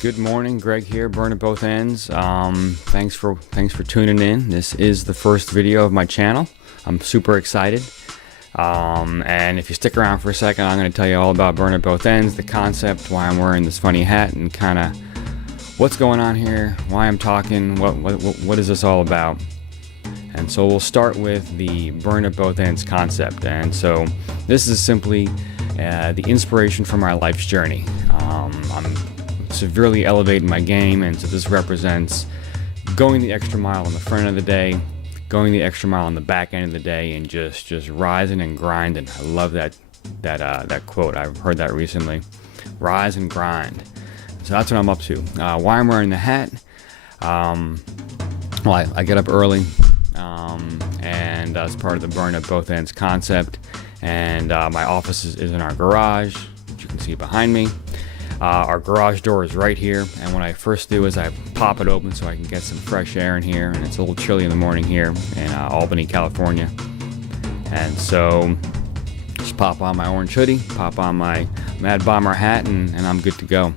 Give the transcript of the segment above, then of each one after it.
Good morning, Greg here, Burn at Both Ends. Thanks for tuning in. This is the first video of my channel. I'm super excited. And if you stick around for a second, I'm going to tell you all about Burn at Both Ends, the concept, why I'm wearing this funny hat, and kind of what's going on here, why I'm talking, what is this all about. And so we'll start with the Burn at Both Ends concept. And so this is simply the inspiration for my life's journey. I'm severely elevating my game, and so this represents going the extra mile on the front of the day, going the extra mile on the back end of the day, and just rising and grinding. I love that quote. I've heard that recently. Rise and grind. So that's what I'm up to. Why I'm wearing the hat? Well, I get up early, and as part of the Burn at Both Ends concept, and my office is in our garage, which you can see behind me. Our garage door is right here, and what I first do is I pop it open so I can get some fresh air in here, and it's a little chilly in the morning here in Albany, California. And so just pop on my orange hoodie, pop on my Mad Bomber hat, and I'm good to go.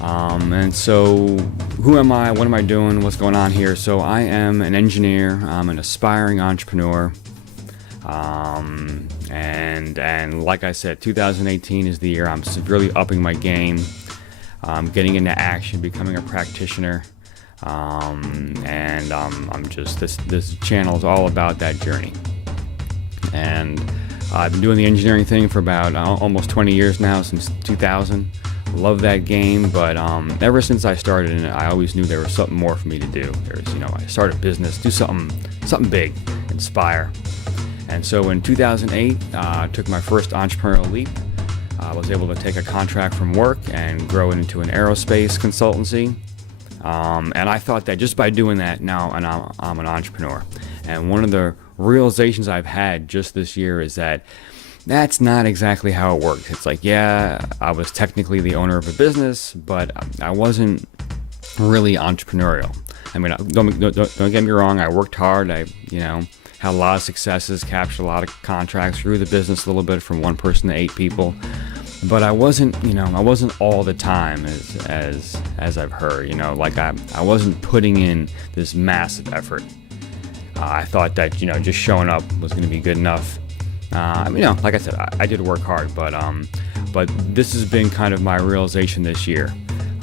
And so who am I? What am I doing? What's going on here? So I am an engineer. I'm an aspiring entrepreneur. And like I said, 2018 is the year I'm severely upping my game, getting into action, becoming a practitioner, and I'm just, this channel is all about that journey. And I've been doing the engineering thing for about almost 20 years now, since 2000. Love that game, but ever since I started in it, I always knew there was something more for me to do. I start a business, do something big, inspire. And so in 2008, I took my first entrepreneurial leap. I was able to take a contract from work and grow it into an aerospace consultancy. And I thought that just by doing that, now I'm an entrepreneur. And one of the realizations I've had just this year is that that's not exactly how it works. It's like, yeah, I was technically the owner of a business, but I wasn't really entrepreneurial. I mean, don't get me wrong. I worked hard. I had a lot of successes, captured a lot of contracts, grew the business a little bit from one person to 8 people. But I wasn't all the time as I've heard. I wasn't putting in this massive effort. I thought that just showing up was going to be good enough. Like I said, I did work hard, but this has been kind of my realization this year.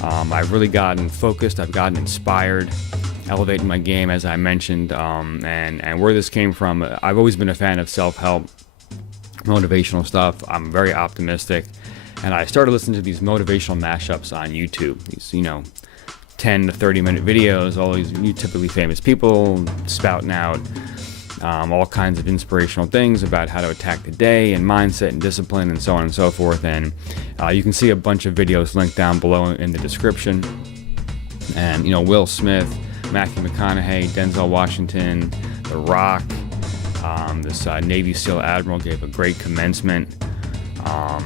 I've really gotten focused. I've gotten inspired, elevating my game, as I mentioned, and where this came from. I've always been a fan of self-help, motivational stuff. I'm very optimistic, and I started listening to these motivational mashups on YouTube. These 10 to 30-minute videos, all these typically famous people spouting out all kinds of inspirational things about how to attack the day and mindset and discipline and so on and so forth. And you can see a bunch of videos linked down below in the description. And Will Smith, Matthew McConaughey, Denzel Washington, The Rock, this Navy SEAL admiral gave a great commencement. I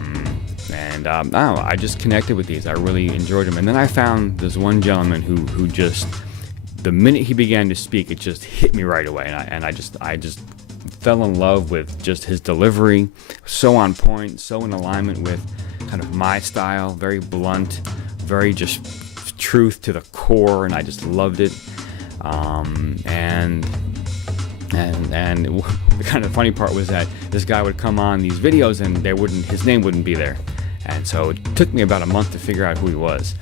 just connected with these. I really enjoyed them. And then I found this one gentleman who just, the minute he began to speak, it just hit me right away. And I just fell in love with just his delivery. So on point, so in alignment with kind of my style, very blunt, very just truth to the core, and I just loved it. And the kind of funny part was that this guy would come on these videos and his name wouldn't be there. And so it took me about a month to figure out who he was.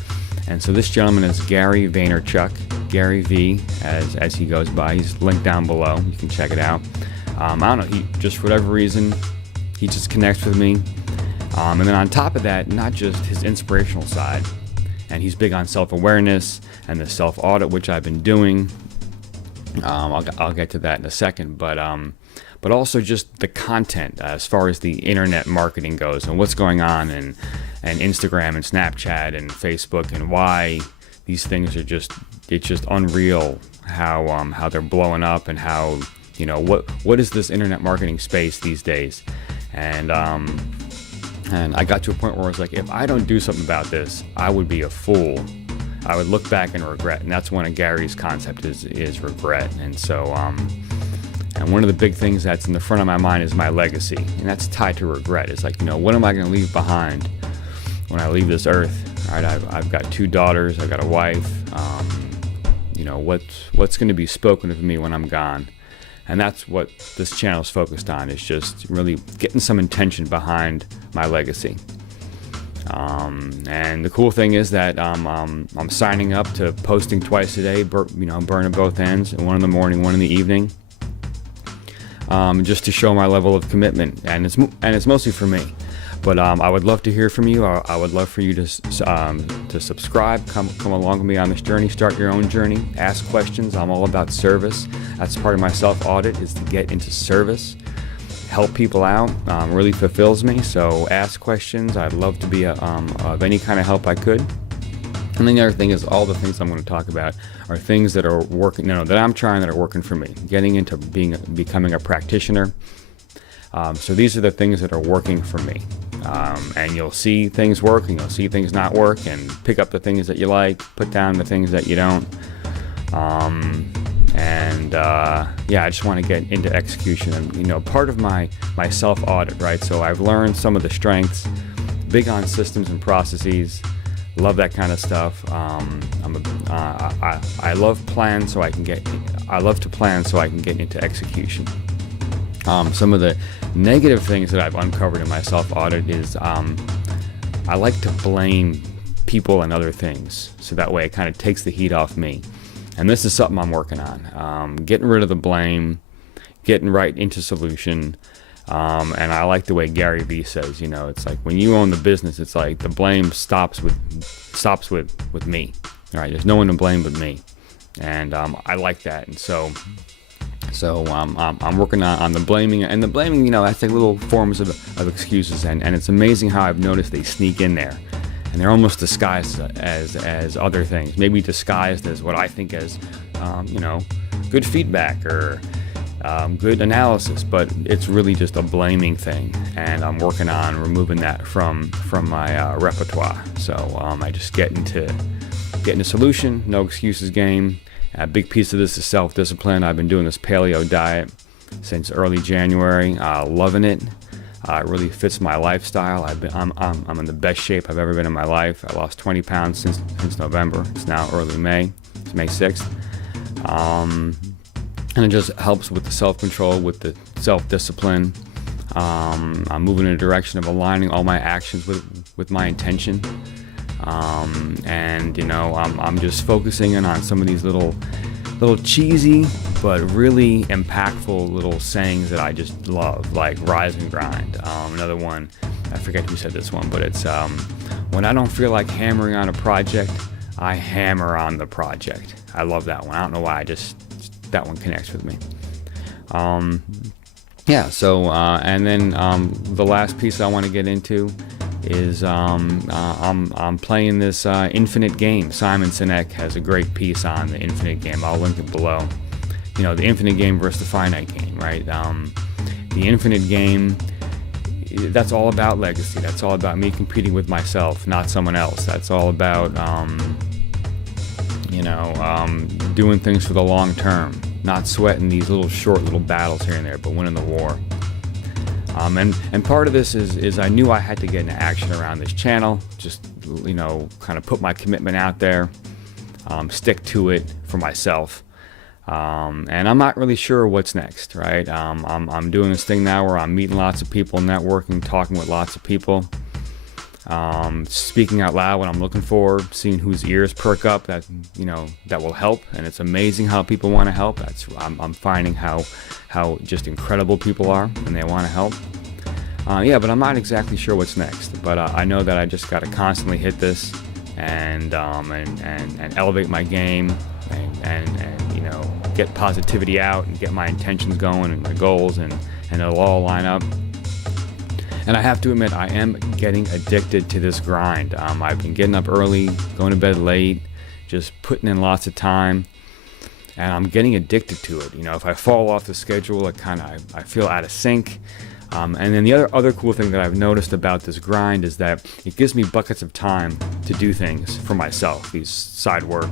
And so this gentleman is Gary Vaynerchuk, Gary V, as he goes by. He's linked down below. You can check it out. I don't know, he just, for whatever reason, he just connects with me. And then on top of that, not just his inspirational side, and he's big on self-awareness and the self-audit, which I've been doing. I'll get to that in a second, but also just the content as far as the internet marketing goes and what's going on, and Instagram and Snapchat and Facebook, and why these things are it's just unreal how they're blowing up, and how what is this internet marketing space these days. And I got to a point where I was like, if I don't do something about this, I would be a fool. I would look back and regret. And that's one of Gary's concept is regret. And so and one of the big things that's in the front of my mind is my legacy, and that's tied to regret. It's like, what am I going to leave behind when I leave this earth? Right? I've got 2 daughters. I've got a wife. What's going to be spoken of me when I'm gone? And that's what this channel is focused on, is just really getting some intention behind my legacy. And the cool thing is that I'm signing up to posting twice a day, burning both ends, one in the morning, one in the evening, just to show my level of commitment. And it's mostly for me. But I would love to hear from you. I would love for you to subscribe, come along with me on this journey, start your own journey, ask questions. I'm all about service. That's part of my self-audit, is to get into service, help people out. Really fulfills me. So ask questions. I'd love to be of any kind of help I could. And then the other thing is, all the things I'm going to talk about are things that are working, that I'm trying, that are working for me. Getting into becoming a practitioner. So these are the things that are working for me. And you'll see things work, and you'll see things not work, and pick up the things that you like, put down the things that you don't. I just want to get into execution. And, part of my self-audit, right? So I've learned some of the strengths, big on systems and processes, love that kind of stuff. I love plans, so I love to plan so I can get into execution. Some of the negative things that I've uncovered in my self-audit is I like to blame people and other things, so that way it kind of takes the heat off me. And this is something I'm working on, getting rid of the blame, getting right into solution. And I like the way Gary Vee says, it's like when you own the business, it's like the blame stops with me. All right, there's no one to blame but me, and I like that. And so I'm working on the blaming, and the blaming, that's like little forms of excuses, and it's amazing how I've noticed they sneak in there, and they're almost disguised as other things, maybe disguised as what I think as good feedback or good analysis, but it's really just a blaming thing, and I'm working on removing that from my repertoire. So I just get into solution, no excuses game. A big piece of this is self-discipline. I've been doing this paleo diet since early January, loving it. It really fits my lifestyle. I'm in the best shape I've ever been in my life. I lost 20 pounds since November. It's now early May. It's May 6th. And it just helps with the self-control, with the self-discipline. I'm moving in a direction of aligning all my actions with my intention. I'm just focusing in on some of these little cheesy but really impactful little sayings that I just love, like rise and grind. Another one, I forget who said this one, but it's when I don't feel like hammering on a project, I hammer on the project. I love that one. I don't know why, that one connects with me. And then the last piece I want to get into is I'm playing this infinite game. Simon Sinek has a great piece on the infinite game. I'll link it below. The infinite game versus the finite game, right? The infinite game, that's all about legacy. That's all about me competing with myself, not someone else. That's all about doing things for the long term, not sweating these short little battles here and there, but winning the war. And part of this is I knew I had to get into action around this channel, just, kind of put my commitment out there, stick to it for myself. And I'm not really sure what's next, right? I'm doing this thing now where I'm meeting lots of people, networking, talking with lots of people, speaking out loud what I'm looking for, seeing whose ears perk up that will help. And it's amazing how people want to help. I'm finding how just incredible people are and they want to help. But I'm not exactly sure what's next. But I know that I just got to constantly hit this and elevate my game and get positivity out and get my intentions going and my goals, and it'll all line up. And I have to admit, I am getting addicted to this grind. I've been getting up early, going to bed late, just putting in lots of time, and I'm getting addicted to it. If I fall off the schedule, I feel out of sync. And then the other cool thing that I've noticed about this grind is that it gives me buckets of time to do things for myself, these side work,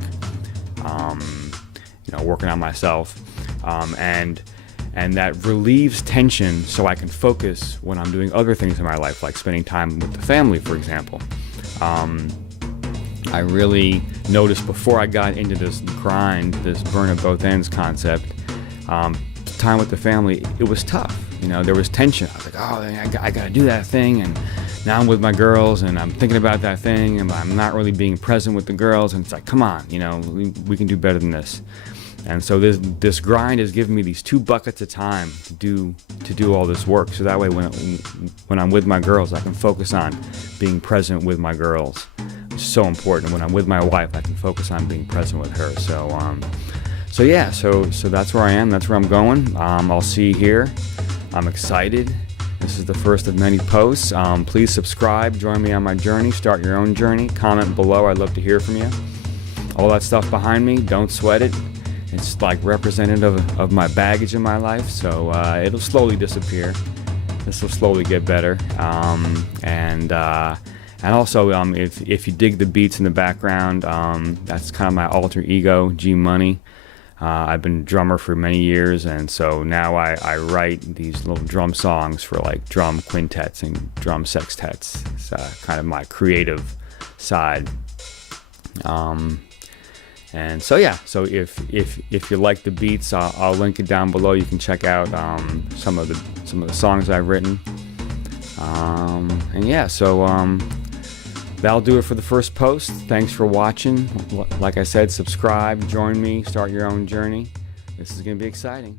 working on myself, and that relieves tension so I can focus when I'm doing other things in my life, like spending time with the family, for example. I really noticed before I got into this grind, this burn at both ends concept, time with the family, it was tough. You know, there was tension. I was like, oh, I got to do that thing, and now I'm with my girls, and I'm thinking about that thing, and I'm not really being present with the girls, and it's like, come on, you know, we can do better than this. And so this grind has given me these 2 buckets of time to do all this work. So that way, when I'm with my girls, I can focus on being present with my girls. It's so important. When I'm with my wife, I can focus on being present with her. So yeah, so that's where I am. That's where I'm going. I'll see you here. I'm excited. This is the first of many posts. Please subscribe. Join me on my journey. Start your own journey. Comment below. I'd love to hear from you. All that stuff behind me, don't sweat it. It's like representative of my baggage in my life, so it'll slowly disappear. This will slowly get better. And also, if you dig the beats in the background, that's kind of my alter ego, G Money. I've been a drummer for many years, and so now I write these little drum songs for like drum quintets and drum sextets. It's kind of my creative side. And so yeah, so if you like the beats, I'll link it down below. You can check out some of the songs I've written. And yeah, so that'll do it for the first post. Thanks for watching. Like I said, subscribe, join me, start your own journey. This is gonna be exciting.